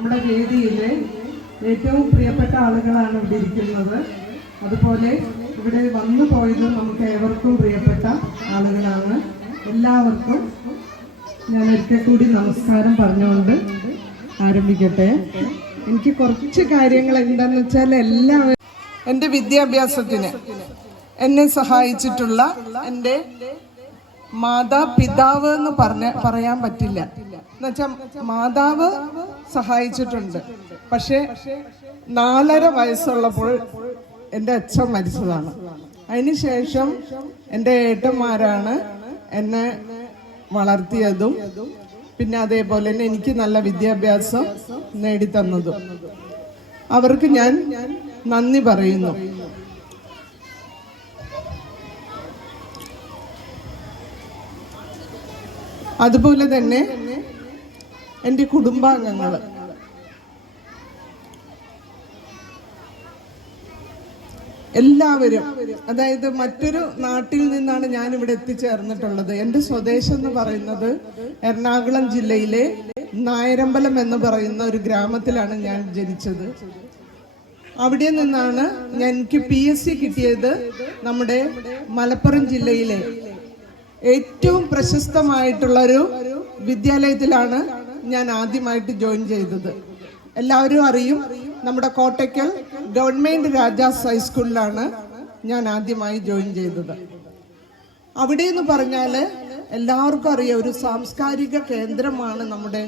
നമ്മുടെ വേദിയിലെ ഏറ്റവും പ്രിയപ്പെട്ട ആളുകളാണ് ഇവിടെ ഇരിക്കുന്നത്. അതുപോലെ ഇവിടെ വന്നു പോയത് നമുക്ക് ഏവർക്കും പ്രിയപ്പെട്ട ആളുകളാണ്. എല്ലാവർക്കും ഞാൻ ഒരിക്കൽ കൂടി നമസ്കാരം പറഞ്ഞുകൊണ്ട് ആരംഭിക്കട്ടെ. എനിക്ക് കുറച്ച് കാര്യങ്ങൾ എന്താണെന്ന് വെച്ചാൽ, എല്ലാവരും എൻ്റെ വിദ്യാഭ്യാസത്തിന് എന്നെ സഹായിച്ചിട്ടുള്ള എൻ്റെ മാതാപിതാവ് എന്ന് പറയാൻ പറ്റില്ല. എന്നുവെച്ചാൽ മാതാവ് സഹായിച്ചിട്ടുണ്ട്. പക്ഷെ 4.5 വയസ്സുള്ളപ്പോൾ എൻ്റെ അച്ഛൻ മരിച്ചതാണ്. അതിനുശേഷം എൻ്റെ ഏട്ടന്മാരാണ് എന്നെ വളർത്തിയതും പിന്നെ അതേപോലെ തന്നെ എനിക്ക് നല്ല വിദ്യാഭ്യാസം നേടിത്തന്നതും. അവർക്ക് ഞാൻ നന്ദി പറയുന്നു. അതുപോലെ തന്നെ എൻ്റെ കുടുംബാംഗങ്ങൾ, എല്ലാവരും, അതായത് മറ്റൊരു നാട്ടിൽ നിന്നാണ് ഞാൻ ഇവിടെ എത്തിച്ചേർന്നിട്ടുള്ളത്. എൻ്റെ സ്വദേശം എന്ന് പറയുന്നത് എറണാകുളം ജില്ലയിലെ നായരമ്പലം എന്ന് പറയുന്ന ഒരു ഗ്രാമത്തിലാണ് ഞാൻ ജനിച്ചത്. അവിടെ നിന്നാണ് എനിക്ക് PSC കിട്ടിയത്. നമ്മുടെ മലപ്പുറം ജില്ലയിലെ ഏറ്റവും പ്രശസ്തമായിട്ടുള്ള ഒരു വിദ്യാലയത്തിലാണ് ഞാൻ ആദ്യമായിട്ട് ജോയിൻ ചെയ്തത്. എല്ലാവരും അറിയും, നമ്മുടെ കോട്ടയ്ക്കൽ ഗവൺമെന്റ് രാജാസ് ഹൈസ്കൂളിലാണ് ഞാൻ ആദ്യമായി ജോയിൻ ചെയ്തത്. അവിടെ എന്ന് പറഞ്ഞാൽ എല്ലാവർക്കും അറിയാം, ഒരു സാംസ്കാരിക കേന്ദ്രമാണ് നമ്മുടെ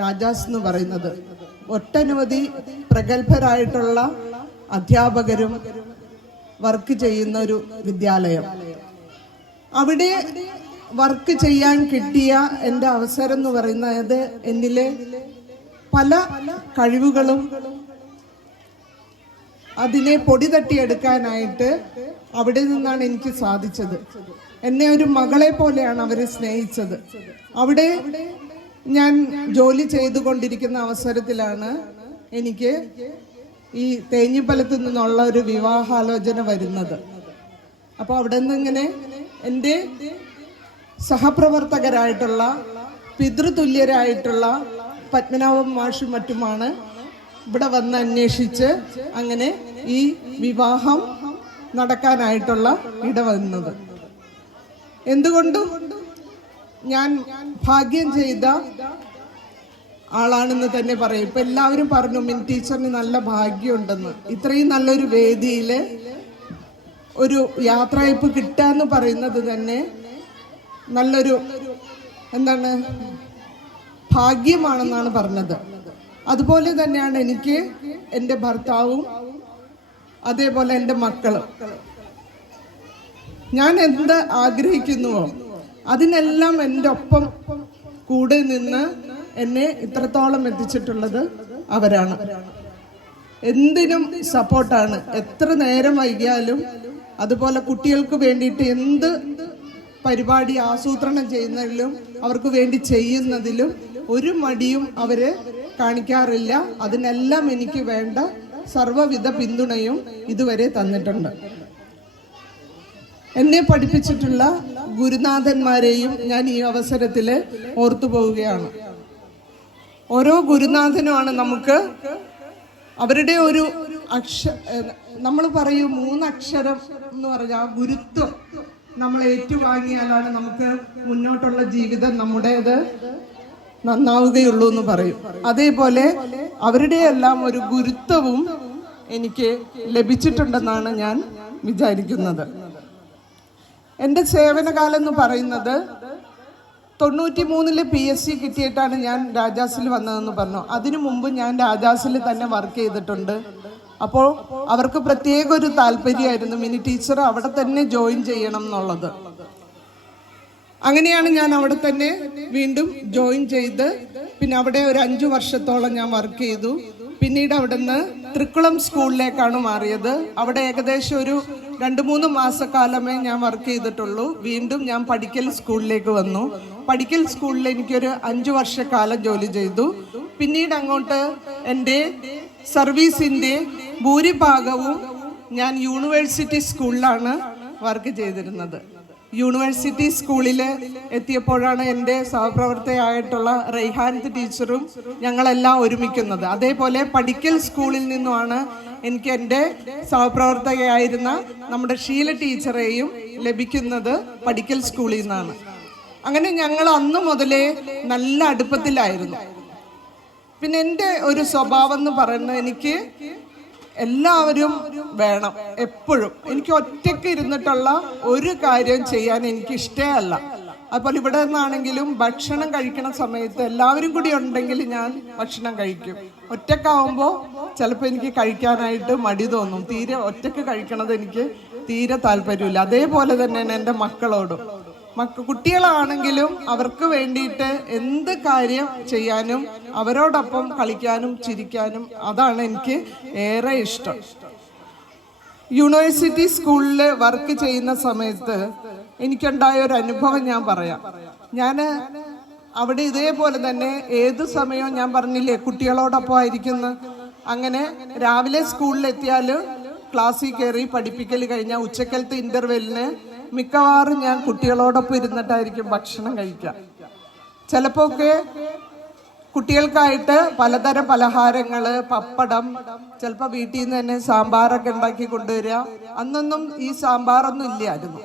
രാജാസ് എന്ന് പറയുന്നത്. ഒട്ടനവധി പ്രഗത്ഭരായിട്ടുള്ള അധ്യാപകരും വർക്ക് ചെയ്യുന്ന ഒരു വിദ്യാലയം. അവിടെ വർക്ക് ചെയ്യാൻ കിട്ടിയ എൻ്റെ അവസരം എന്ന് പറയുന്നത്, എന്നിലെ പല കഴിവുകളും അതിനെ പൊടി തട്ടിയെടുക്കാനായിട്ട് അവിടെ നിന്നാണ് എനിക്ക് സാധിച്ചത്. എന്നെ ഒരു മകളെ പോലെയാണ് അവർ സ്നേഹിച്ചത്. അവിടെ ഞാൻ ജോലി ചെയ്തുകൊണ്ടിരിക്കുന്ന അവസരത്തിലാണ് എനിക്ക് ഈ തേഞ്ഞിപ്പലത്തു നിന്നുള്ള ഒരു വിവാഹാലോചന വരുന്നത്. അപ്പോൾ അവിടെ നിന്ന് ഇങ്ങനെ എൻ്റെ സഹപ്രവർത്തകരായിട്ടുള്ള പിതൃതുല്യരായിട്ടുള്ള പത്മനാഭൻ മാഷും മറ്റുമാണ് ഇവിടെ വന്ന് അന്വേഷിച്ച് അങ്ങനെ ഈ വിവാഹം നടക്കാനായിട്ടുള്ള ഇടവന്നത്. എന്തുകൊണ്ടും ഞാൻ ഭാഗ്യം ചെയ്ത ആളാണെന്ന് തന്നെ പറയും. ഇപ്പൊ എല്ലാവരും പറഞ്ഞു മിനി ടീച്ചറിന് നല്ല ഭാഗ്യമുണ്ടെന്ന്. ഇത്രയും നല്ലൊരു വേദിയിൽ ഒരു യാത്രയപ്പ് കിട്ടാന്ന് പറയുന്നത് തന്നെ നല്ലൊരു എന്താണ് ഭാഗ്യമാണെന്നാണ് പറഞ്ഞത്. അതുപോലെ തന്നെയാണ് എനിക്ക് എൻ്റെ ഭർത്താവും അതേപോലെ എൻ്റെ മക്കളും. ഞാൻ എന്ത് ആഗ്രഹിക്കുന്നുവോ അതിനെല്ലാം എൻ്റെ ഒപ്പം കൂടെ നിന്ന് എന്നെ ഇത്രത്തോളം എത്തിച്ചിട്ടുള്ളത് അവരാണ്. എന്തിനും സപ്പോർട്ടാണ്. എത്ര നേരം വൈകിയാലും, അതുപോലെ കുട്ടികൾക്ക് വേണ്ടിയിട്ട് എന്ത് പരിപാടി ആസൂത്രണം ചെയ്യുന്നതിലും അവർക്ക് വേണ്ടി ചെയ്യുന്നതിലും ഒരു മടിയും അവര് കാണിക്കാറില്ല. അതിനെല്ലാം എനിക്ക് വേണ്ട സർവ്വവിധ പിന്തുണയും ഇതുവരെ തന്നിട്ടുണ്ട്. എന്നെ പഠിപ്പിച്ചിട്ടുള്ള ഗുരുനാഥന്മാരെയും ഞാൻ ഈ അവസരത്തിൽ ഓർത്തു പോവുകയാണ്. ഓരോ ഗുരുനാഥനുമാണ് നമുക്ക് അവരുടെ ഒരു നമ്മൾ പറയും 3 അക്ഷരം എന്ന് പറഞ്ഞാൽ ആ ഗുരുത്വം നമ്മൾ ഏറ്റുവാങ്ങിയാലാണ് നമുക്ക് മുന്നോട്ടുള്ള ജീവിതം നമ്മുടേത് നന്നാവുകയുള്ളൂ എന്ന് പറയും. അതേപോലെ അവരുടെ എല്ലാം ഒരു ഗുരുത്വവും എനിക്ക് ലഭിച്ചിട്ടുണ്ടെന്നാണ് ഞാൻ വിചാരിക്കുന്നത്. എൻ്റെ സേവനകാലം എന്ന് പറയുന്നത് 93-ൽ PSC കിട്ടിയിട്ടാണ് ഞാൻ രാജാസിൽ വന്നതെന്ന് പറഞ്ഞു. അതിനു മുമ്പ് ഞാൻ രാജാസിൽ തന്നെ വർക്ക് ചെയ്തിട്ടുണ്ട്. അപ്പോൾ അവർക്ക് പ്രത്യേക ഒരു താല്പര്യമായിരുന്നു മിനി ടീച്ചർ അവിടെ തന്നെ ജോയിൻ ചെയ്യണം എന്നുള്ളത്. അങ്ങനെയാണ് ഞാൻ അവിടെ തന്നെ വീണ്ടും ജോയിൻ ചെയ്ത് പിന്നെ അവിടെ ഒരു 5 വർഷത്തോളം ഞാൻ വർക്ക് ചെയ്തു. പിന്നീട് അവിടെ നിന്ന് തൃക്കുളം സ്കൂളിലേക്കാണ് മാറിയത്. അവിടെ ഏകദേശം ഒരു 2-3 മാസക്കാലമേ ഞാൻ വർക്ക് ചെയ്തിട്ടുള്ളൂ. വീണ്ടും ഞാൻ പഠിക്കൽ സ്കൂളിലേക്ക് വന്നു. പഠിക്കൽ സ്കൂളിൽ എനിക്കൊരു 5 വർഷക്കാലം ജോലി ചെയ്തു. പിന്നീട് അങ്ങോട്ട് എൻ്റെ സർവീസിൻ്റെ ഭൂരിഭാഗവും ഞാൻ യൂണിവേഴ്സിറ്റി സ്കൂളിലാണ് വർക്ക് ചെയ്തിരുന്നത്. യൂണിവേഴ്സിറ്റി സ്കൂളിൽ എത്തിയപ്പോഴാണ് എൻ്റെ സഹപ്രവർത്തകയായിട്ടുള്ള റൈഹാനത്ത് ടീച്ചറും ഞങ്ങളെല്ലാം ഒരുമിക്കുന്നത്. അതേപോലെ പഠിക്കൽ സ്കൂളിൽ നിന്നുമാണ് എനിക്ക് എൻ്റെ സഹപ്രവർത്തകയായിരുന്ന നമ്മുടെ ഷീല ടീച്ചറെയും ലഭിക്കുന്നത് പഠിക്കൽ സ്കൂളിൽ നിന്നാണ്. അങ്ങനെ ഞങ്ങൾ അന്ന് മുതലേ നല്ല അടുപ്പത്തിലായിരുന്നു. പിന്നെ എൻ്റെ ഒരു സ്വഭാവം എന്ന് പറയുന്നത്, എനിക്ക് എല്ലാവരും വേണം എപ്പോഴും. എനിക്ക് ഒറ്റയ്ക്ക് ഇരുന്നിട്ടുള്ള ഒരു കാര്യം ചെയ്യാൻ എനിക്ക് ഇഷ്ടമല്ല. അതുപോലെ ഇവിടെ നിന്നാണെങ്കിലും ഭക്ഷണം കഴിക്കണ സമയത്ത് എല്ലാവരും കൂടി ഉണ്ടെങ്കിൽ ഞാൻ ഭക്ഷണം കഴിക്കും. ഒറ്റക്കാവുമ്പോൾ ചിലപ്പോൾ എനിക്ക് കഴിക്കാനായിട്ട് മടി തോന്നും. തീരെ ഒറ്റയ്ക്ക് കഴിക്കണത് എനിക്ക് തീരെ താല്പര്യമില്ല. അതേപോലെ തന്നെയാണ് എൻ്റെ മക്കളോടും. കുട്ടികളാണെങ്കിലും അവർക്ക് വേണ്ടിയിട്ട് എന്ത് കാര്യം ചെയ്യാനും അവരോടൊപ്പം കളിക്കാനും ചിരിക്കാനും അതാണ് എനിക്ക് ഏറെ ഇഷ്ടം. യൂണിവേഴ്സിറ്റി സ്കൂളിൽ വർക്ക് ചെയ്യുന്ന സമയത്ത് എനിക്കുണ്ടായ ഒരു അനുഭവം ഞാൻ പറയാം. ഞാൻ അവിടെ ഇതേപോലെ തന്നെ ഏത് സമയവും ഞാൻ പറഞ്ഞില്ലേ കുട്ടികളോടൊപ്പം ആയിരിക്കുന്നു. അങ്ങനെ രാവിലെ സ്കൂളിലെത്തിയാൽ ക്ലാസ്സിൽ കയറി പഠിപ്പിക്കൽ കഴിഞ്ഞാൽ ഉച്ചക്കലത്തെ ഇൻ്റർവെല്ലിന് മിക്കവാറും ഞാൻ കുട്ടികളോടൊപ്പം ഇരുന്നിട്ടായിരിക്കും ഭക്ഷണം കഴിക്കുക. ചിലപ്പോൾ ഒക്കെ കുട്ടികൾക്കായിട്ട് പലതരം പലഹാരങ്ങൾ, പപ്പടം, ചിലപ്പോൾ വീട്ടിൽ നിന്ന് തന്നെ സാമ്പാറൊക്കെ ഉണ്ടാക്കി കൊണ്ടുവരിക. അന്നൊന്നും ഈ സാമ്പാറൊന്നും ഇല്ലായിരുന്നു.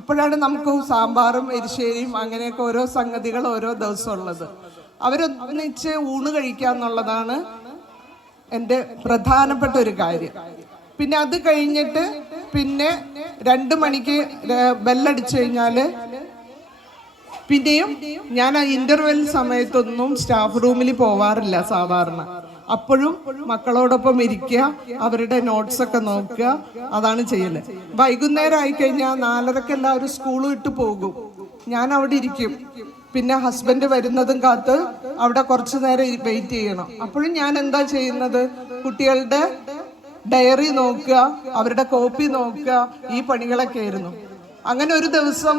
ഇപ്പോഴാണ് നമുക്ക് സാമ്പാറും എരിശ്ശേരിയും അങ്ങനെയൊക്കെ ഓരോ സംഗതികൾ ഓരോ ദിവസം ഉള്ളത്. അവരൊന്നിച്ച് ഊണ് കഴിക്കുക എന്നുള്ളതാണ് എൻ്റെ പ്രധാനപ്പെട്ട ഒരു കാര്യം. പിന്നെ അത് കഴിഞ്ഞിട്ട് പിന്നെ 2 മണിക്ക് ബെല്ലടിച്ചു കഴിഞ്ഞാൽ പിന്നെയും ഞാൻ ആ ഇന്റർവെൽ സമയത്തൊന്നും സ്റ്റാഫ് റൂമിൽ പോവാറില്ല സാധാരണ. അപ്പോഴും മക്കളോടൊപ്പം ഇരിക്കുക, അവരുടെ നോട്ട്സ് ഒക്കെ നോക്കുക, അതാണ് ചെയ്യല്. വൈകുന്നേരം ആയിക്കഴിഞ്ഞാൽ 4:30 എല്ലാവരും സ്കൂൾ വിട്ട് പോകും. ഞാൻ അവിടെ ഇരിക്കും. പിന്നെ ഹസ്ബൻഡ് വരുന്നതും കാത്ത് അവിടെ കുറച്ചു നേരം വെയിറ്റ് ചെയ്യണം. അപ്പോഴും ഞാൻ എന്താ ചെയ്യുന്നത്, കുട്ടികളുടെ ഡയറി നോക്കുക, അവരുടെ കോപ്പി നോക്കുക, ഈ പണികളൊക്കെ ആയിരുന്നു. അങ്ങനെ ഒരു ദിവസം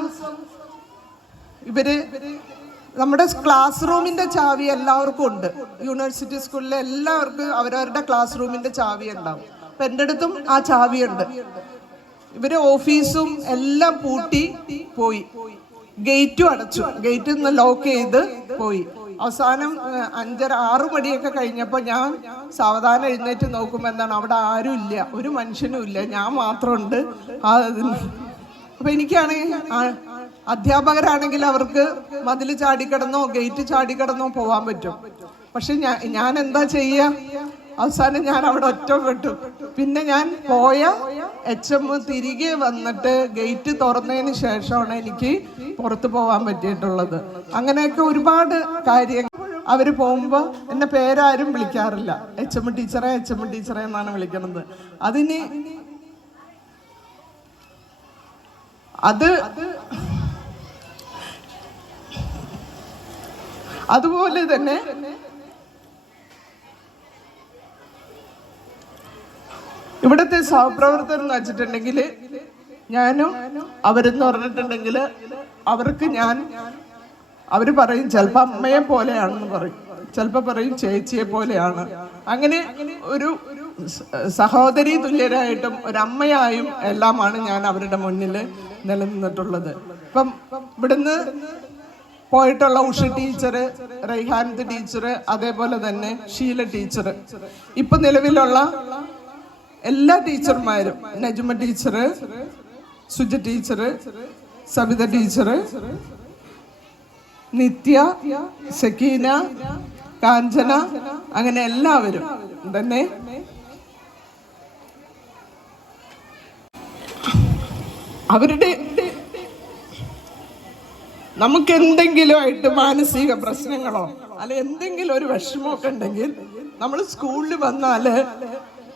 നമ്മുടെ ക്ലാസ് റൂമിന്റെ ചാവി എല്ലാവർക്കും ഉണ്ട്. യൂണിവേഴ്സിറ്റി സ്കൂളിലെ എല്ലാവർക്കും അവരവരുടെ ക്ലാസ് റൂമിന്റെ ചാവി ഉണ്ടാവും. അപ്പൊ എൻ്റെ അടുത്തും ആ ചാവിയുണ്ട്. ഓഫീസും എല്ലാം പൂട്ടി പോയി, ഗേറ്റും അടച്ചു, ഗേറ്റിൽ നിന്ന് ലോക്ക് ചെയ്ത് പോയി. അവസാനം 5:30-6 മണിയൊക്കെ കഴിഞ്ഞപ്പോൾ ഞാൻ സാവധാനം എഴുന്നേറ്റ് നോക്കുമ്പോൾ എന്താണ്, അവിടെ ആരും ഇല്ല, ഒരു മനുഷ്യനും ഇല്ല, ഞാൻ മാത്രമുണ്ട്. അപ്പൊ എനിക്കാണെങ്കിൽ അധ്യാപകരാണെങ്കിൽ അവർക്ക് മതിൽ ചാടിക്കടന്നോ ഗേറ്റ് ചാടിക്കടന്നോ പോവാൻ പറ്റും. പക്ഷെ ഞാൻ എന്താ ചെയ്യുക, അവസാനം ഞാൻ അവിടെ ഒറ്റപ്പെട്ടു. പിന്നെ ഞാൻ പോയ HM തിരികെ വന്നിട്ട് ഗേറ്റ് തുറന്നതിന് ശേഷമാണ് എനിക്ക് പുറത്തു പോകാൻ പറ്റിയിട്ടുള്ളത്. അങ്ങനെയൊക്കെ ഒരുപാട് കാര്യങ്ങൾ. അവര് പോകുമ്പോ എന്നെ പേരാരും വിളിക്കാറില്ല, HM ടീച്ചറെ എന്നാണ് വിളിക്കുന്നത്. അതുപോലെ തന്നെ ഇവിടുത്തെ സഹപ്രവർത്തകർ എന്ന് വെച്ചിട്ടുണ്ടെങ്കിൽ, ഞാനും അവരെന്ന് പറഞ്ഞിട്ടുണ്ടെങ്കിൽ അവർക്ക് അവര് പറയും ചിലപ്പോൾ അമ്മയെ പോലെയാണെന്ന് പറയും, ചിലപ്പോൾ പറയും ചേച്ചിയെ പോലെയാണ്. അങ്ങനെ ഒരു സഹോദരി തുല്യരായിട്ടും ഒരമ്മയായും എല്ലാമാണ് ഞാൻ അവരുടെ മുന്നിൽ നിലനിന്നിട്ടുള്ളത്. ഇപ്പം ഇവിടുന്ന് പോയിട്ടുള്ള ഉഷ ടീച്ചർ, റൈഹാനത്ത് ടീച്ചർ, അതേപോലെ തന്നെ ഷീല ടീച്ചർ, ഇപ്പൊ നിലവിലുള്ള എല്ലാ ടീച്ചർമാരും, Najuma teacher, Suja teacher, Sabitha teacher, Nithya, Sakkeena, Kanchana, അങ്ങനെ എല്ലാവരും തന്നെ അവരുടെ നമുക്ക് എന്തെങ്കിലും ആയിട്ട് മാനസിക പ്രശ്നങ്ങളോ അല്ല എന്തെങ്കിലും ഒരു വിഷമമൊക്കെ ഉണ്ടെങ്കിൽ നമ്മൾ സ്കൂളിൽ വന്നാൽ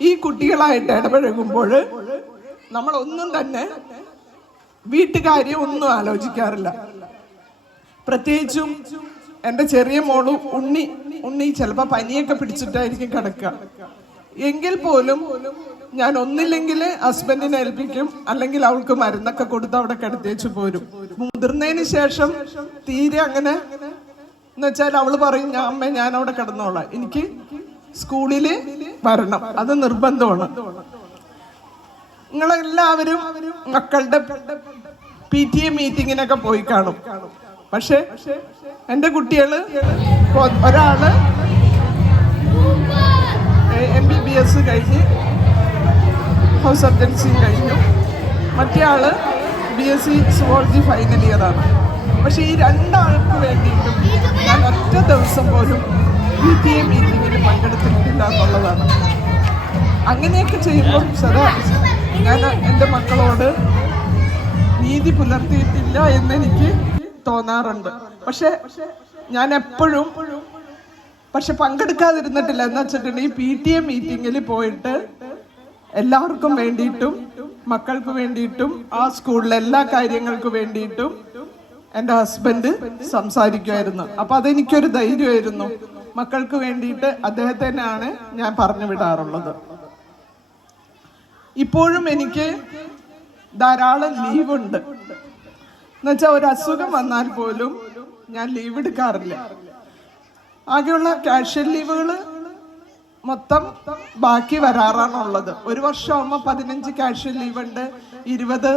ഈ കുട്ടികളായിട്ട് ഇടപഴകുമ്പോൾ നമ്മളൊന്നും തന്നെ വീട്ടുകാര്യം ഒന്നും ആലോചിക്കാറില്ല. പ്രത്യേകിച്ചും എൻ്റെ ചെറിയ മോള് ഉണ്ണി ചിലപ്പോൾ പനിയൊക്കെ പിടിച്ചിട്ടായിരിക്കും കിടക്കുക. എങ്കിൽ പോലും ഞാൻ ഒന്നില്ലെങ്കിൽ ഹസ്ബൻഡിനെ ഏൽപ്പിക്കും, അല്ലെങ്കിൽ അവൾക്ക് മരുന്നൊക്കെ കൊടുത്ത് അവിടെ കിടത്തേച്ചു പോരും. മുതിർന്നതിന് ശേഷം തീരെ അങ്ങനെ എന്ന് വെച്ചാൽ അവള് പറയും, ഞാൻ അവിടെ കിടന്നോളാം, എനിക്ക് സ്കൂളില് വരണം, അത് നിർബന്ധമാണ്. നിങ്ങളെല്ലാവരും മക്കളുടെ PTA മീറ്റിങ്ങിനൊക്കെ പോയി കാണും. പക്ഷെ എൻ്റെ കുട്ടികള് ഒരാള് MBBS കഴിഞ്ഞ് ഹൗസ് സർജൻസി കഴിഞ്ഞു, മറ്റേ ആള് BSc സുവോളജി ഫൈനൽ ഇയറാണ്. പക്ഷെ ഈ രണ്ടാൾക്ക് വേണ്ടിയിട്ടും ഞാൻ ഒറ്റ ദിവസം പോലും PTA മീറ്റിങ്ങിൽ പങ്കെടുത്തിട്ടില്ല എന്നുള്ളതാണ്. അങ്ങനെയൊക്കെ ചെയ്യുമ്പോൾ സദാ ഞാൻ എൻ്റെ മക്കളോട് നീതി പുലർത്തിയിട്ടില്ല എന്നെനിക്ക് തോന്നാറുണ്ട്. പക്ഷെ ഞാൻ എപ്പോഴും പങ്കെടുക്കാതിരുന്നിട്ടില്ല. എന്ന് വെച്ചിട്ടുണ്ടെങ്കിൽ PTA മീറ്റിങ്ങിൽ പോയിട്ട് എല്ലാവർക്കും വേണ്ടിയിട്ടും മക്കൾക്ക് വേണ്ടിയിട്ടും ആ സ്കൂളിലെ എല്ലാ കാര്യങ്ങൾക്ക് വേണ്ടിയിട്ടും എൻ്റെ ഹസ്ബൻഡ് സംസാരിക്കുമായിരുന്നു. അപ്പൊ അതെനിക്കൊരു ധൈര്യമായിരുന്നു. മക്കൾക്ക് വേണ്ടിയിട്ട് അദ്ദേഹത്തിനാണ് ഞാൻ പറഞ്ഞു വിടാറുള്ളത്. ഇപ്പോഴും എനിക്ക് ധാരാളം ലീവുണ്ട്. എന്നുവെച്ചാൽ ഒരു അസുഖം വന്നാൽ പോലും ഞാൻ ലീവ് എടുക്കാറില്ല. ആകെയുള്ള കാഷ്വൽ ലീവുകൾ മൊത്തം ബാക്കി വരാറാണുള്ളത്. ഒരു വർഷമാകുമ്പോൾ 15 കാഷ്വൽ ലീവ് ഉണ്ട്, 20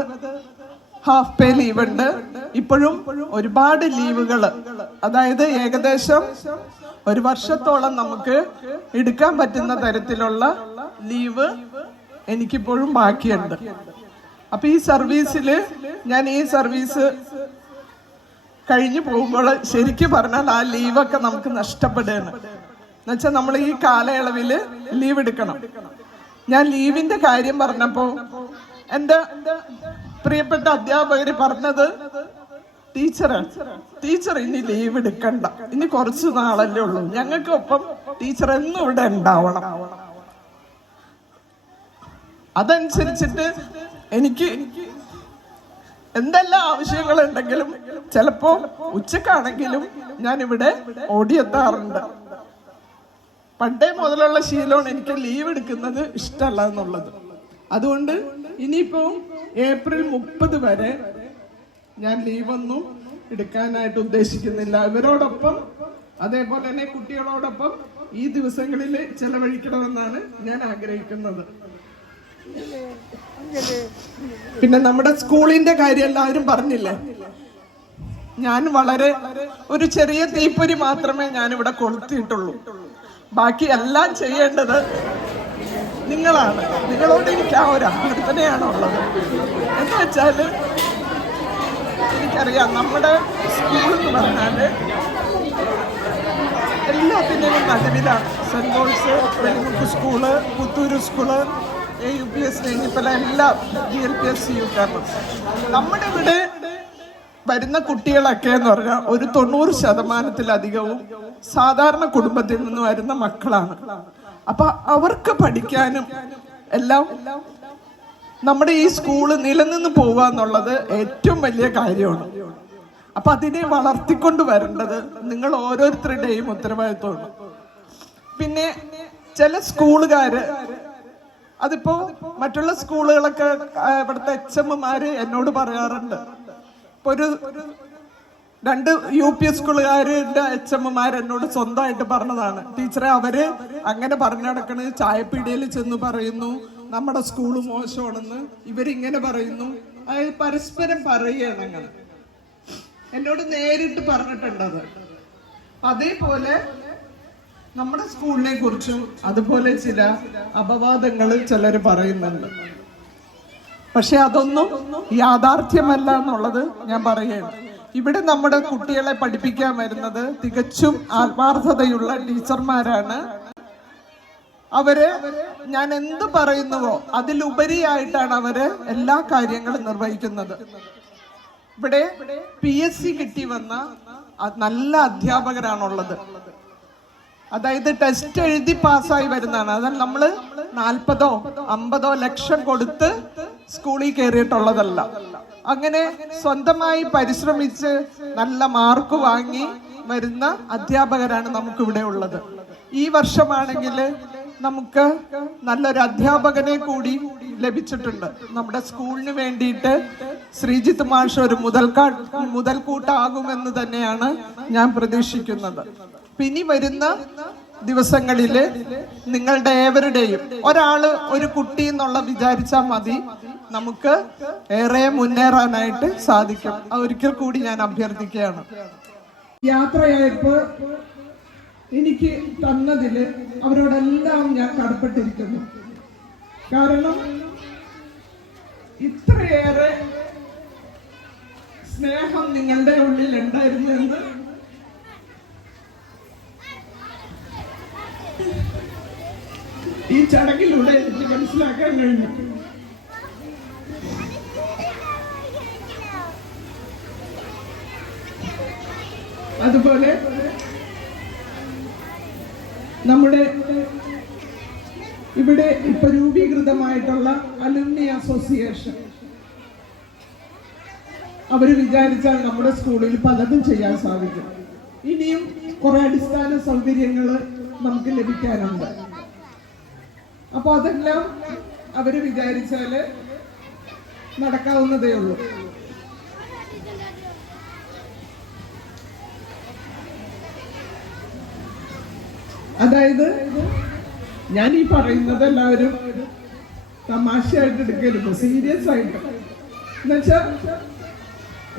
ഹാഫ് പേ ലീവ് ഉണ്ട്. ഇപ്പോഴും ഒരുപാട് ലീവുകൾ, അതായത് ഏകദേശം ഒരു വർഷത്തോളം നമുക്ക് എടുക്കാൻ പറ്റുന്ന തരത്തിലുള്ള ലീവ് എനിക്കിപ്പോഴും ബാക്കിയുണ്ട്. അപ്പൊ ഈ സർവീസില് ഞാൻ ഈ സർവീസ് കഴിഞ്ഞു പോകുമ്പോൾ ശരിക്കും പറഞ്ഞാൽ ആ ലീവൊക്കെ നമുക്ക് നഷ്ടപ്പെടുകയാണ്. എന്നുവെച്ചാൽ നമ്മൾ ഈ കാലയളവില് ലീവ് എടുക്കണം. ഞാൻ ലീവിന്റെ കാര്യം പറഞ്ഞപ്പോ എൻ്റെ പ്രിയപ്പെട്ട അധ്യാപകര് പറഞ്ഞത്, ടീച്ചർ ഇനി ലീവ് എടുക്കണ്ട, ഇനി കുറച്ച് നാളല്ലേ ഉള്ളൂ, ഞങ്ങൾക്ക് ഒപ്പം ടീച്ചർ എന്നും ഇവിടെ ഉണ്ടാവണം. അതനുസരിച്ചിട്ട് എനിക്ക് എന്തെല്ലാം ആവശ്യങ്ങളുണ്ടെങ്കിലും ചിലപ്പോ ഉച്ചക്കാണെങ്കിലും ഞാൻ ഇവിടെ ഓടിയെത്താറുണ്ട്. പണ്ടേ മുതലുള്ള ശീലമാണ് എനിക്ക് ലീവ് എടുക്കുന്നത് ഇഷ്ടമല്ല എന്നുള്ളത്. അതുകൊണ്ട് ഇനിയിപ്പോ ഏപ്രിൽ 30 വരെ ഞാൻ ലീവൊന്നും എടുക്കാനായിട്ട് ഉദ്ദേശിക്കുന്നില്ല. ഇവരോടൊപ്പം അതേപോലെ തന്നെ കുട്ടികളോടൊപ്പം ഈ ദിവസങ്ങളിൽ ചെലവഴിക്കണമെന്നാണ് ഞാൻ ആഗ്രഹിക്കുന്നത്. പിന്നെ നമ്മുടെ സ്കൂളിന്റെ കാര്യം എല്ലാവരും പറഞ്ഞില്ലേ, ഞാൻ വളരെ ഒരു ചെറിയ തീപ്പൊരി മാത്രമേ ഞാൻ ഇവിടെ കൊളുത്തിയിട്ടുള്ളൂ. ബാക്കി എല്ലാം ചെയ്യേണ്ടത് നിങ്ങളാണ്. നിങ്ങളോട് എനിക്ക് ആ ഒരു അഭ്യർത്ഥനയാണുള്ളത്. എന്ന് വെച്ചാല് എനിക്കറിയാം നമ്മുടെ സ്കൂൾ എന്ന് പറഞ്ഞാല് എല്ലാത്തിൻ്റെയും നടുവിലാണ്. Saint Paul's Velimukku school, Puthur school, UPS നെയ്നിപ്പല, എല്ലാം GLPS കാരണം നമ്മുടെ ഇവിടെ വരുന്ന കുട്ടികളൊക്കെ എന്ന് പറഞ്ഞാൽ ഒരു 90% സാധാരണ കുടുംബത്തിൽ നിന്ന് വരുന്ന മക്കളാണ്. അപ്പൊ അവർക്ക് പഠിക്കാനും എല്ലാം നമ്മുടെ ഈ സ്കൂള് നിലനിന്ന് പോവുക എന്നുള്ളത് ഏറ്റവും വലിയ കാര്യമാണ്. അപ്പൊ അതിനെ വളർത്തിക്കൊണ്ട് വരേണ്ടത് നിങ്ങൾ ഓരോരുത്തരുടെയും ഉത്തരവാദിത്വമാണ്. പിന്നെ ചില സ്കൂളുകാര്, അതിപ്പോ മറ്റുള്ള സ്കൂളുകളൊക്കെ ഇവിടുത്തെ HMമാര് എന്നോട് പറയാറുണ്ട്. ഇപ്പൊ ഒരു 2 UP സ്കൂളുകാരുടെ HMമാർ എന്നോട് സ്വന്തമായിട്ട് പറഞ്ഞതാണ്, ടീച്ചറെ അവര് അങ്ങനെ പറഞ്ഞു നടക്കണ്, ചായപ്പീടിയയിൽ ചെന്ന് പറയുന്നു നമ്മുടെ സ്കൂള് മോശമാണെന്ന്, ഇവരിങ്ങനെ പറയുന്നു. അതായത് പരസ്പരം പറയുകയാണ്. അങ്ങനെ എന്നോട് നേരിട്ട് പറഞ്ഞിട്ടുണ്ടത്. അതേപോലെ നമ്മുടെ സ്കൂളിനെ കുറിച്ചും അതുപോലെ ചില അപവാദങ്ങൾ ചിലർ പറയുന്നുണ്ട്. പക്ഷെ അതൊന്നും യാഥാർത്ഥ്യമല്ല എന്നുള്ളത് ഞാൻ പറയുകയാണ്. ഇവിടെ നമ്മുടെ കുട്ടികളെ പഠിപ്പിക്കാൻ വരുന്നത് തികച്ചും ആത്മാർത്ഥതയുള്ള ടീച്ചർമാരാണ്. അവര് ഞാൻ എന്ത് പറയുന്നുവോ അതിലുപരിയായിട്ടാണ് അവര് എല്ലാ കാര്യങ്ങളും നിർവഹിക്കുന്നത്. ഇവിടെ PSC കിട്ടി വന്ന നല്ല അധ്യാപകരാണുള്ളത്. അതായത് ടെസ്റ്റ് എഴുതി പാസ്സായി വരുന്നതാണ്. അതായത് നമ്മള് 40 50 ലക്ഷം കൊടുത്ത് സ്കൂളിൽ കയറിയിട്ടുള്ളതല്ല. അങ്ങനെ സ്വന്തമായി പരിശ്രമിച്ച് നല്ല മാർക്ക് വാങ്ങി വരുന്ന അധ്യാപകരാണ് നമുക്കിവിടെ ഉള്ളത്. ഈ വർഷമാണെങ്കിൽ നമുക്ക് നല്ലൊരു അധ്യാപകനെ കൂടി ലഭിച്ചിട്ടുണ്ട്. നമ്മുടെ സ്കൂളിന് വേണ്ടിയിട്ട് ശ്രീജിത്ത് മാഷ് ഒരു മുതൽക്കൂട്ടാകുമെന്ന് തന്നെയാണ് ഞാൻ പ്രതീക്ഷിക്കുന്നത്. ഇനി വരുന്ന ദിവസങ്ങളില് നിങ്ങളുടെ ഏവരുടെയും ഒരാള് ഒരു കുട്ടി എന്നുള്ള വിചാരിച്ചാൽ മതി, നമുക്ക് ഏറെ മുന്നേറാനായിട്ട് സാധിക്കും. ഒരിക്കൽ കൂടി ഞാൻ അഭ്യർത്ഥിക്കുകയാണ്. യാത്രയയപ്പ് എനിക്ക് തന്നതില് അവരോടെല്ലാം ഞാൻ കടപ്പെട്ടിരിക്കുന്നു. കാരണം ഇത്രയേറെ സ്നേഹം നിങ്ങളുടെ ഉള്ളിൽ ഉണ്ടായിരുന്നു എന്ന് ഈ ചടങ്ങിലൂടെ എനിക്ക് മനസ്സിലാക്കാൻ കഴിഞ്ഞു. അതുപോലെ നമ്മുടെ ഇവിടെ ഇപ്പൊ രൂപീകൃതമായിട്ടുള്ള അലുമിനി അസോസിയേഷൻ, അവര് വിചാരിച്ചാൽ നമ്മുടെ സ്കൂളിൽ പലതും ചെയ്യാൻ സാധിക്കും. ഇനിയും കുറെ അടിസ്ഥാന സൗകര്യങ്ങൾ നമുക്ക് ലഭിക്കാനുണ്ട്. അപ്പൊ അതെല്ലാം അവര് വിചാരിച്ചാല് നടക്കാവുന്നതേ ഉള്ളൂ. അതായത് ഞാൻ ഈ പറയുന്നത് എല്ലാവരും തമാശയായിട്ട് എടുക്കരുത്, സീരിയസ് ആയിട്ട്. എന്നുവെച്ചാൽ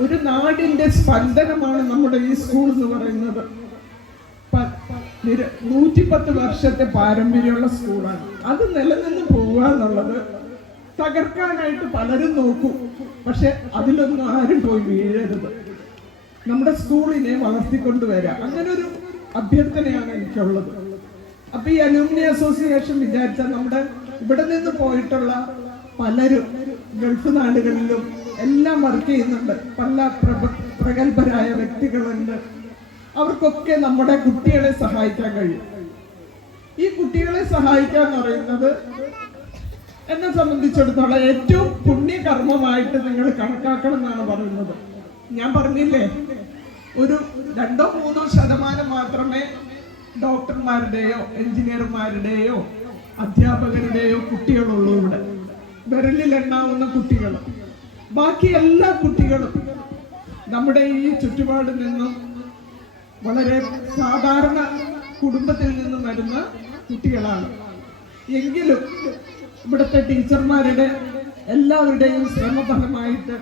ഒരു നാടിന്റെ സ്പന്ദനമാണ് നമ്മുടെ ഈ സ്കൂൾ എന്ന് പറയുന്നത്. 110 വർഷത്തെ പാരമ്പര്യമുള്ള സ്കൂളാണ്. അത് നിലനിന്ന് പോവുക എന്നുള്ളത് തകർക്കാനായിട്ട് പലരും നോക്കും. പക്ഷെ അതിലൊന്നും ആരും പോയി വീഴരുത്. നമ്മുടെ സ്കൂളിനെ വളർത്തിക്കൊണ്ടുവരാം. അങ്ങനെ ഒരു അഭ്യർത്ഥനയാണ് എനിക്കുള്ളത്. അപ്പൊ ഈ അലൂമിനി അസോസിയേഷൻ വിചാരിച്ചാൽ നമ്മുടെ ഇവിടെ നിന്ന് പോയിട്ടുള്ള പലരും ഗൾഫ് നാടുകളിലും എല്ലാം വർക്ക് ചെയ്യുന്നുണ്ട്. പല പ്രഗത്ഭരായ വ്യക്തികളുണ്ട്. അവർക്കൊക്കെ നമ്മുടെ കുട്ടികളെ സഹായിക്കാൻ കഴിയും. ഈ കുട്ടികളെ സഹായിക്കുക എന്ന് പറയുന്നത് എന്നെ സംബന്ധിച്ചിടത്തോളം ഏറ്റവും പുണ്യകർമ്മമായിട്ട് നിങ്ങൾ കണക്കാക്കണം എന്നാണ് പറയുന്നത്. ഞാൻ പറഞ്ഞില്ലേ, ഒരു 2-3% മാത്രമേ ഡോക്ടർമാരുടെയോ എഞ്ചിനീയർമാരുടെയോ അധ്യാപകരുടെയോ കുട്ടികളുള്ളൂ ഇവിടെ. വിരലിലെണ്ണാവുന്ന കുട്ടികൾ. ബാക്കി എല്ലാ കുട്ടികളും നമ്മുടെ ഈ ചുറ്റുപാട് നിന്നും വളരെ സാധാരണ കുടുംബത്തിൽ നിന്നും വരുന്ന കുട്ടികളാണ്. എങ്കിലും ഇവിടുത്തെ ടീച്ചർമാരുടെ എല്ലാവരുടെയും ശ്രമഫലമായിട്ട്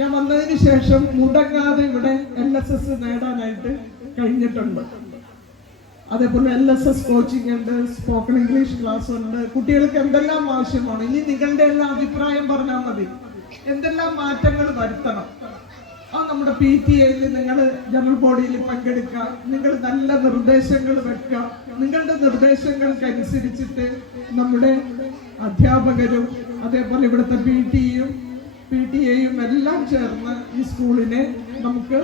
ഞാൻ വന്നതിന് ശേഷം മുടങ്ങാതെ ഇവിടെ LSS നേടാനായിട്ട് കഴിഞ്ഞിട്ടുണ്ട്. അതേപോലെ LSS കോച്ചിങ് ഉണ്ട്, സ്പോക്കൺ ഇംഗ്ലീഷ് ക്ലാസ് ഉണ്ട്. കുട്ടികൾക്ക് എന്തെല്ലാം ആവശ്യമാണ്, ഇനി നിങ്ങളുടെ എല്ലാം അഭിപ്രായം പറഞ്ഞാൽ മതി. എന്തെല്ലാം മാറ്റങ്ങൾ വരുത്തണം, നമ്മുടെ PTA-യിൽ നിങ്ങൾ ജനറൽ ബോഡിയിൽ പങ്കെടുക്കുക. നിങ്ങൾ നല്ല നിർദ്ദേശങ്ങൾ വെക്കുക. നിങ്ങളുടെ നിർദ്ദേശങ്ങൾക്കനുസരിച്ചിട്ട് നമ്മുടെ അധ്യാപകരും അതേപോലെ ഇവിടുത്തെ PTA-യും എല്ലാം ചേർന്ന് ഈ സ്കൂളിനെ നമുക്ക്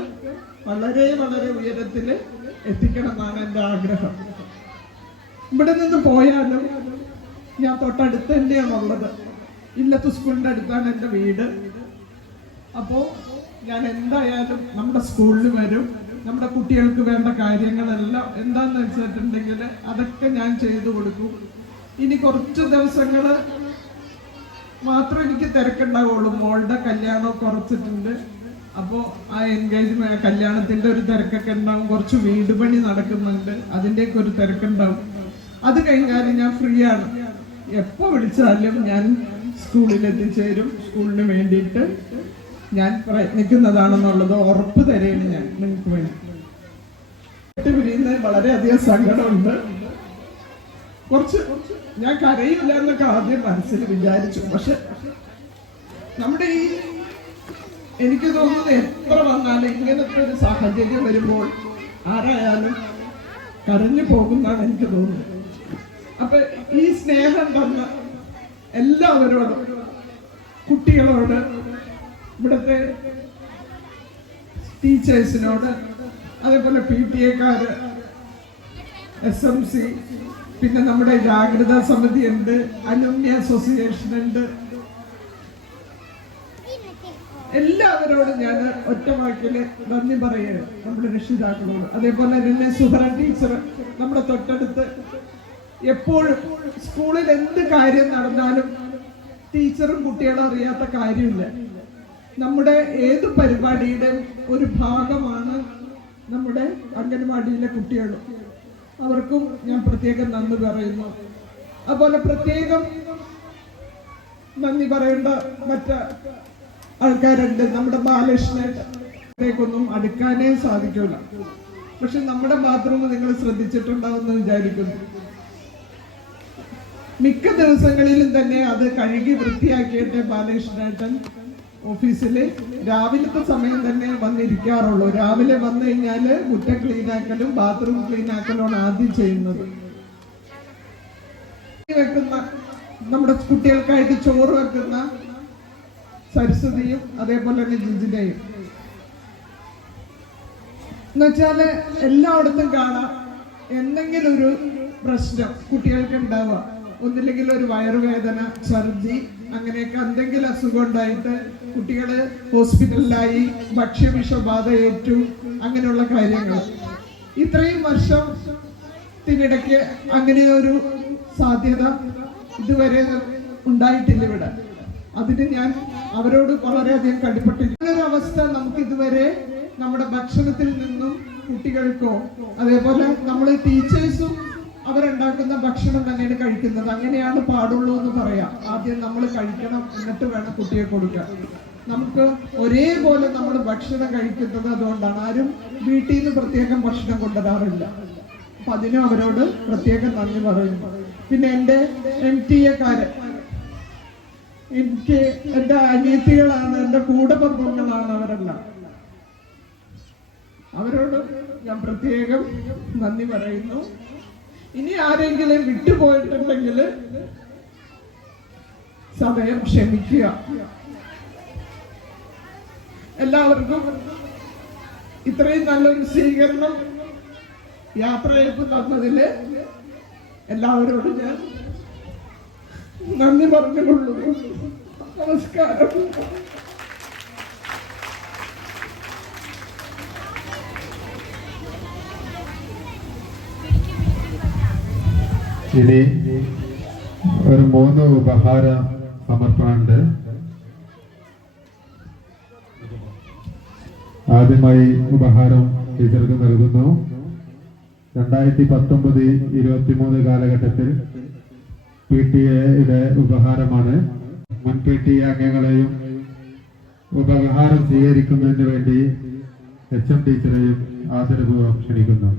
വളരെ വളരെ ഉയരത്തിൽ എത്തിക്കണം എന്നാണ് എൻ്റെ ആഗ്രഹം. ഇവിടെ നിന്ന് പോയാലും ഞാൻ തൊട്ടടുത്ത് തന്നെയാണുള്ളത്. ഇല്ലത്ത് സ്കൂളിൻ്റെ അടുത്താണ് എൻ്റെ വീട്. അപ്പോൾ ഞാൻ എന്തായാലും നമ്മുടെ സ്കൂളിൽ വരും. നമ്മുടെ കുട്ടികൾക്ക് വേണ്ട കാര്യങ്ങളെല്ലാം എന്താണെന്ന് വെച്ചിട്ടുണ്ടെങ്കിൽ അതൊക്കെ ഞാൻ ചെയ്തു കൊടുക്കും. ഇനി കുറച്ച് ദിവസങ്ങൾ മാത്രം എനിക്ക് തിരക്കുണ്ടാവുള്ളൂ. മോളുടെ കല്യാണം കുറച്ചിട്ടുണ്ട്. അപ്പോൾ ആ എൻഗേജ്മെന്റ് കല്യാണത്തിന്റെ ഒരു തിരക്കൊക്കെ ഉണ്ടാവും. കുറച്ച് വീട് പണി നടക്കുന്നുണ്ട്, അതിൻ്റെയൊക്കെ ഒരു തിരക്കുണ്ടാവും. അത് കഴിഞ്ഞാൽ ഞാൻ ഫ്രീ ആണ്. എപ്പോൾ വിളിച്ചാലും ഞാൻ സ്കൂളിൽ എത്തിച്ചേരും. സ്കൂളിന് വേണ്ടിയിട്ട് ഞാൻ പ്രയത്നിക്കുന്നതാണെന്നുള്ളത് ഉറപ്പ് തരുകയാണ് ഞാൻ നിങ്ങൾക്ക് വേണ്ടി. പിരിയുന്നത് വളരെയധികം സങ്കടമുണ്ട്. കുറച്ച് ഞാൻ കരയില്ല എന്നൊക്കെ ആദ്യം മനസ്സിൽ വിചാരിച്ചു. പക്ഷെ നമ്മുടെ ഈ എനിക്ക് തോന്നുന്നത് എത്ര വന്നാലും ഇങ്ങനത്തെ ഒരു സാഹചര്യം വരുമ്പോൾ ആരായാലും കരഞ്ഞു പോകുന്നതാണ് എനിക്ക് തോന്നുന്നത്. അപ്പൊ ഈ സ്നേഹം തന്ന എല്ലാവരോടും, കുട്ടികളോട്, ഇവിടുത്തെ ടീച്ചേഴ്സിനോട്, അതേപോലെ PTA-ക്കാര്, SMC, പിന്നെ നമ്മുടെ ജാഗ്രതാ സമിതി ഉണ്ട്, അലുമിനി അസോസിയേഷൻ ഉണ്ട്, എല്ലാവരോടും ഞാൻ ഒറ്റവാക്കില് നന്ദി പറയുകയാണ്. നമ്മുടെ രക്ഷിതാക്കളോട്, അതേപോലെ തന്നെ സുഹറ ടീച്ചർ നമ്മുടെ തൊട്ടടുത്ത് എപ്പോഴും സ്കൂളിൽ എന്ത് കാര്യം നടന്നാലും ടീച്ചറും കുട്ടികളും അറിയാത്ത കാര്യമില്ല. നമ്മുടെ ഏത് പരിപാടിയുടെ ഒരു ഭാഗമാണ് നമ്മുടെ അംഗൻവാടിയിലെ കുട്ടികളും. അവർക്കും ഞാൻ പ്രത്യേകം നന്ദി പറയുന്നു. അതുപോലെ പ്രത്യേകം നന്ദി പറയേണ്ട മറ്റ് ആൾക്കാരുണ്ട്. നമ്മുടെ ബാലകൃഷ്ണേക്കൊന്നും അടുക്കാനേ സാധിക്കൂല. പക്ഷെ നമ്മുടെ ബാത്റൂം നിങ്ങൾ ശ്രദ്ധിച്ചിട്ടുണ്ടാവുമെന്ന് വിചാരിക്കുന്നു. മിക്ക ദിവസങ്ങളിലും തന്നെ അത് കഴുകി വൃത്തിയാക്കിയിട്ട് ബാലകൃഷ്ണേട്ടൻ ഓഫീസിൽ രാവിലത്തെ സമയം തന്നെ വന്നിരിക്കാറുള്ളൂ. രാവിലെ വന്നു കഴിഞ്ഞാല് മുറ്റ ക്ലീനാക്കലും ബാത്റൂം ക്ലീനാക്കലുമാണ് ആദ്യം ചെയ്യുന്നത്. വെക്കുന്ന നമ്മുടെ കുട്ടികൾക്കായിട്ട് ചോറ് വെക്കുന്ന സരസ്വതിയും അതേപോലെ തന്നെ ജിജിനയും എന്നുവെച്ചാല് എല്ലായിടത്തും കാണാം എന്തെങ്കിലും ഒരു പ്രശ്നം കുട്ടികൾക്ക് ഉണ്ടാവുക. ഒന്നില്ലെങ്കിൽ ഒരു വയറുവേദന, ഛർദി, അങ്ങനെയൊക്കെ എന്തെങ്കിലും അസുഖം ഉണ്ടായിട്ട് കുട്ടികള് ഹോസ്പിറ്റലിലായി, ഭക്ഷ്യവിഷബാധ ഏറ്റു, അങ്ങനെയുള്ള കാര്യങ്ങൾ. ഇത്രയും വർഷത്തിനിടയ്ക്ക് അങ്ങനെയൊരു സാധ്യത ഇതുവരെ ഉണ്ടായിട്ടില്ല ഇവിടെ. അതിന് ഞാൻ അവരോട് വളരെയധികം കടപ്പെട്ടിരിക്കുന്ന ഒരു അവസ്ഥ നമുക്ക് ഇതുവരെ നമ്മുടെ ഭക്ഷണത്തിൽ നിന്നും കുട്ടികൾക്കോ അതേപോലെ നമ്മൾ ടീച്ചേഴ്സും അവരുണ്ടാക്കുന്ന ഭക്ഷണം തന്നെയാണ് കഴിക്കുന്നത്. അങ്ങനെയാണ് പാടുള്ളൂ എന്ന് പറയാം. ആദ്യം നമ്മൾ കഴിക്കണം, എന്നിട്ട് വേണം കുട്ടിയെ കൊടുക്കാൻ. നമുക്ക് ഒരേപോലെ നമ്മൾ ഭക്ഷണം കഴിക്കുന്നത് അതുകൊണ്ടാണ്. ആരും വീട്ടിൽ നിന്ന് പ്രത്യേകം ഭക്ഷണം കൊണ്ടുവരാറില്ല. അപ്പൊ അതിനും അവരോട് പ്രത്യേകം നന്ദി പറയുന്നു. പിന്നെ എൻ്റെ MTA-ക്കാര്, എനിക്ക് എൻ്റെ അനിയത്തികളാണ്, എൻ്റെ കൂടപ്പിറപ്പുകളാണ് അവരെല്ലാം. അവരോട് ഞാൻ പ്രത്യേകം നന്ദി പറയുന്നു. ഇനി ആരെങ്കിലും വിട്ടുപോയിട്ടുണ്ടെങ്കിൽ സമയം ക്ഷമിക്കുക. എല്ലാവർക്കും ഇത്രയും നല്ലൊരു സ്വീകരണം യാത്രയപ്പ് തന്നതില് എല്ലാവരോടും ഞാൻ നന്ദി പറഞ്ഞുകൊള്ളുന്നു. നമസ്കാരം. ഇനി ഒരു 3 ഉപഹാര സമർപ്പണമുണ്ട്. ആദ്യമായി ഉപഹാരം ടീച്ചർക്ക് നൽകുന്നു. 2019-23 കാലഘട്ടത്തിൽ PTA-യുടെ ഉപഹാരമാണ്. മുൻ PTA അംഗങ്ങളെയും ഉപഹാരം സ്വീകരിക്കുന്നതിന് വേണ്ടി HM ടീച്ചറെയും ആദരപൂർവ്വം ക്ഷണിക്കുന്നു.